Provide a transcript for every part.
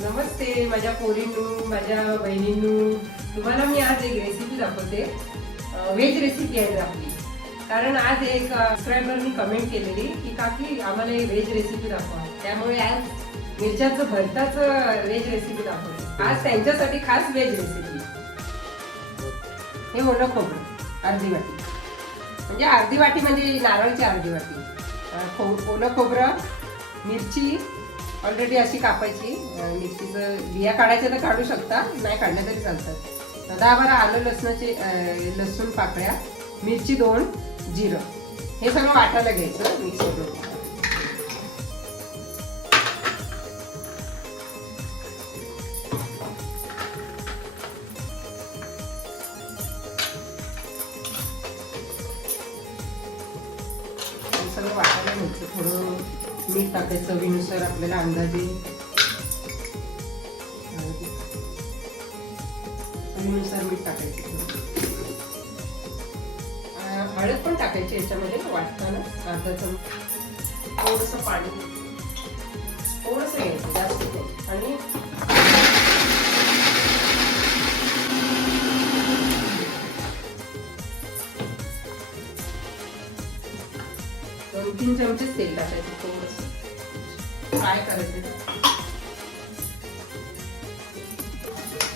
नमस्ते माझ्या पोरींनो, माझ्या बहिणींनो. तुम्हाला मी आज एक रेसिपी दाखवते. व्हेज रेसिपी आहे आपली. कारण आज एक सबस्क्रायबरनी कमेंट केलेली की काकी आम्हाला एक व्हेज रेसिपी दाखवा. त्यामुळे आज मिरच्याचं भरताचं व्हेज रेसिपी दाखवते. आज त्यांच्यासाठी खास व्हेज रेसिपी. हे ओलं खोबरं अर्धी वाटी, म्हणजे अर्धी वाटी म्हणजे नारळची अर्धी वाटी. ओलं खोबरं, मिरची ऑलरेडी अशी कापायची. मिरचीचं बिया काढायच्या तर काढू शकता, नाही काढल्या तरी चालतात. 10-12 आलं लसूण पाकळ्या, मिरची 2, जिरं, हे सगळं वाटायला घ्यायचं मिक्सरमध्ये. सगळं वाटायला घ्यायचं. थोडं मीठ टाकायचं चवीनुसार आपल्याला अंदाजे. चवीनुसार मीठ टाकायचं. हळद पण टाकायची याच्यामध्ये वाटताना. अर्धा चमचा थोडंसं पाणी, थोडंसं घ्यायचं, जास्त नाही. आणि 2-3 चमचे तेल टाकायचं. थोडंसं फ्राय करायचं.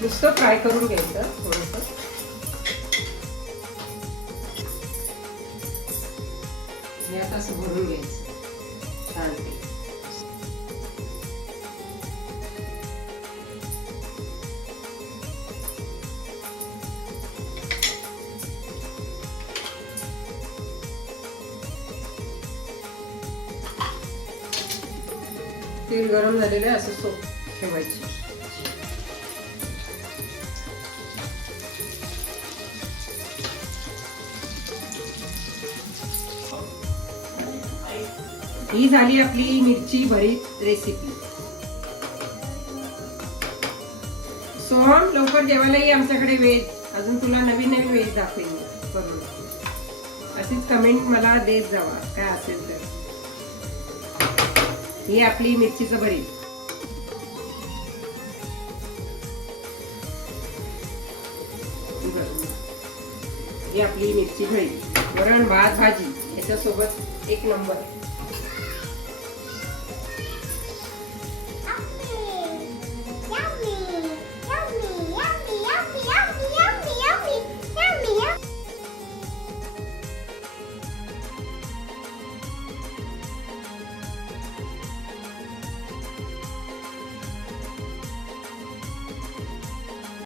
नुसतं फ्राय करून घ्यायचं थोडंसं. हे आता असं भरून घ्यायचं छान. तेल गरम झालेलं आहे, असं सोप ठेवायची. ही झाली आपली मिरची भरीत रेसिपी. सोहम लवकर जेवायला ये आमच्याकडे व्हेज. अजून तुला नवीन नवीन व्हेज दाखवेन करून. अशीच कमेंट मला देत जावा काय असेल तर. ही आपली मिरचीचं भरीत. ही आपली मिरची भरीत, वरण भात भाजी याच्यासोबत एक नंबर.